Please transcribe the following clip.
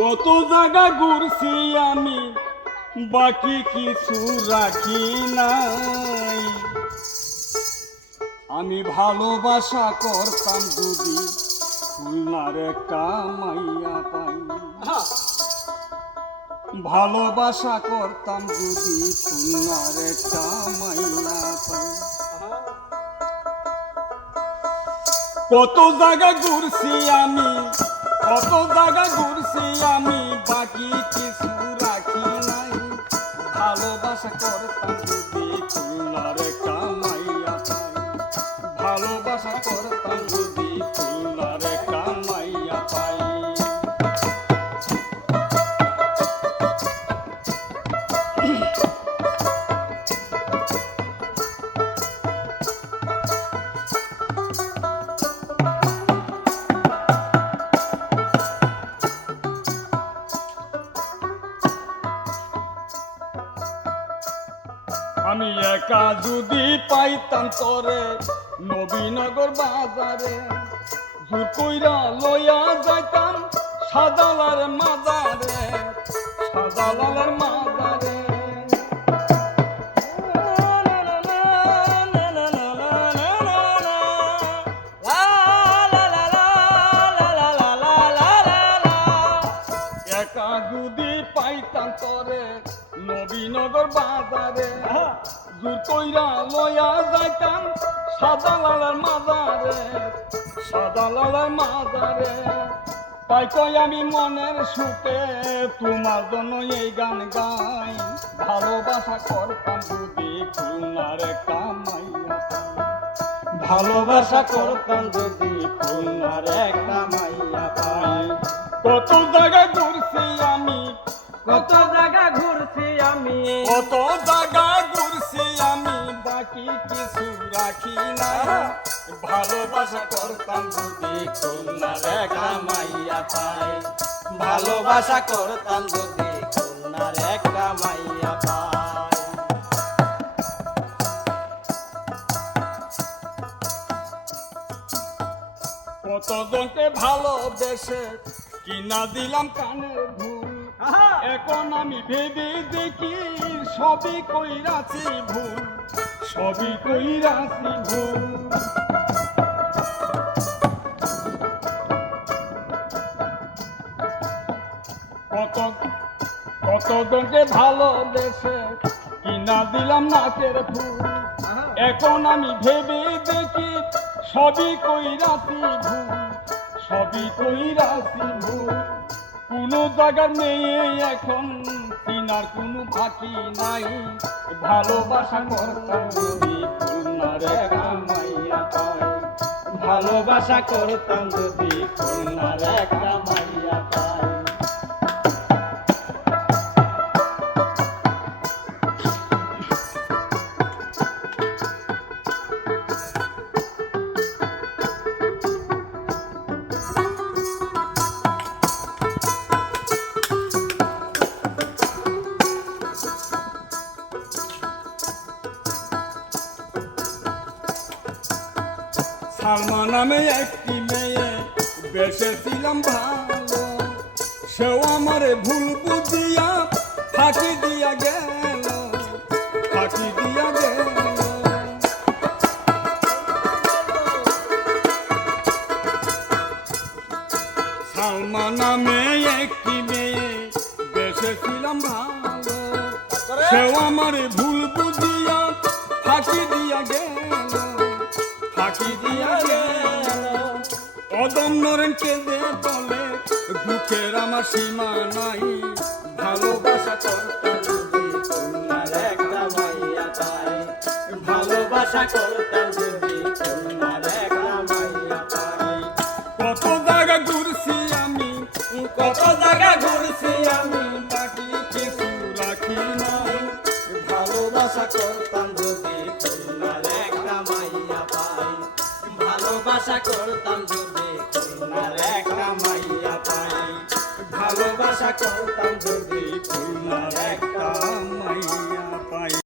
কত জায়গা ঘুরছি আমি, বাকি কিছু রাখি নাই। আমি ভালোবাসা করতাম যদি খুলনার একটা মাইয়া পাই। ভালোবাসা করতাম যদি খুলনার একটা মাইয়া পাই। কত জায়গা ঘুরছি আমি, কত জায়গা ঘুরছি আমি, বাকি কিছু রাখি নাই। ভালোবাসা করতাম যদি খুলনার একটা মাইয়া পাই। ভালোবাসা করতাম যদি খুলনার একটা মাইয়া পাই। আমি একা যদি পাইতাম তরে নবীনগর বাজারে, জোর কইরা লইয়া যাইতাম সাজালার মাজারে, সাজালার মাজারে। একা যদি পাইতাম তরে নবীনগর বাজারে, জোর কইরা লইয়া যাইতাম সাজালার মাজারে, সাজালার মাজারে। তাই কই আমি মনের সুখে তোমার জন্য এই গান গাই। ভালোবাসা করতাম যদি খুলনার একটা মাইয়া পাই। ভালোবাসা করতাম যদি খুলনার একটা মাইয়া পাই। কত জায়গা ঘুরছি আমি, কত জায়গা ঘুরছি আমি, কত জায়গা ঘুরছি আমি, বাকি কিছু রাখি না। ভালোবাসা করতাম যদি খুলনার একটা মাইয়া পাই। ভালোবাসা করতাম যদি খুলনার একটা মাইয়া পাই। কতজনকে ভালোবেসে কিনা দিলাম কানের ভুল। এখন আমি ভেবে দেখি সবই কইরাছি ভুল, সবই কইরাছি ভুল। কতজনকে ভালোবেসে কিনা দিলাম নাকের ফুল। এখন আমি ভেবে দেখি সবই কইরাছি ভুল, সবই কইরাছি ভুল। কোন জায়গার মেয়ে এখন চিনার কোনো বাকি নাই। ভালোবাসা করতাম যদি খুলনার একটা মাইয়া পাই। ভালোবাসা করতাম যদি খুলনার একটা মাইয়া পাই। সালমা নামে একটি মেয়ে বেসেছিলাম ভালো, সেও আমারে ভুল বুঝিয়া ফাঁকি দিয়া গেল, ফাঁকি দিয়া গেল। সালমা নামে একটি মেয়ে বেসেছিলাম ভালো, সেও আমারে ভুল বুঝিয়া ফাঁকি দিয়া গেল, ফাঁকি দিয়া গেল। অদম নরেন কেঁদে বলে দুঃখের আমার সীমা নাই। ভালোবাসা করতাম যদি খুলনার একটা মাইয়া পাই। ভালোবাসা করতাম যদি খুলনার একটা মাইয়া পাই। কত জায়গা ঘুরছি আমি, কত জায়গা ঘুরছি আমি, বাকি কিছু রাখি নাই। ভালোবাসা করতাম যদি খুলনার একটা মাইয়া পাই। ভালোবাসা করতাম যদি খুলনার একটা মাইয়া পাই। ভালোবাসা করতাম যদি